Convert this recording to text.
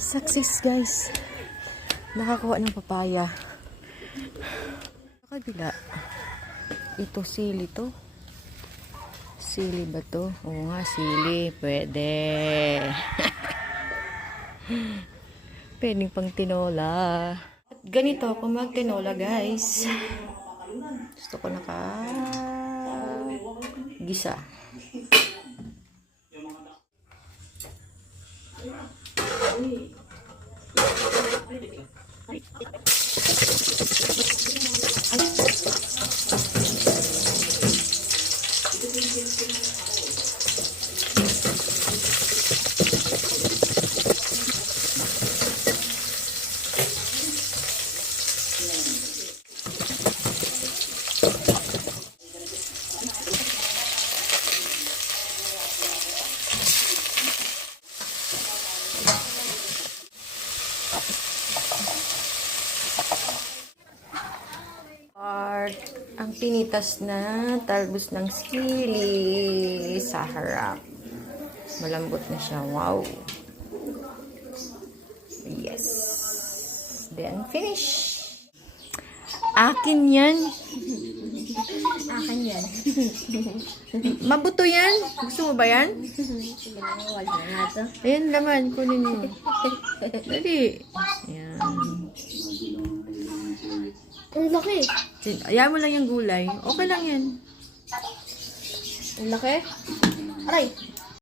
Success guys. Nakakuha ng papaya. Sa kabila. Ito sili to. Sili ba to? Oo nga, sili. Pwede. Pwedeng pang tinola. At ganito ako mag-tinola guys. Gusto ko gisa. Ang pinitas na talbos ng sili sa harap. Malambot na siya. Wow. Yes. Then finish. Akin yan. Akin yan. Mabuto yan. Gusto mo ba yan? Wala na ito. Ayan laman. Kunin mo. Dali. Ayan. Ang laki. Ayaw mo lang yung gulay. Okay lang yan. Ang laki. Aray.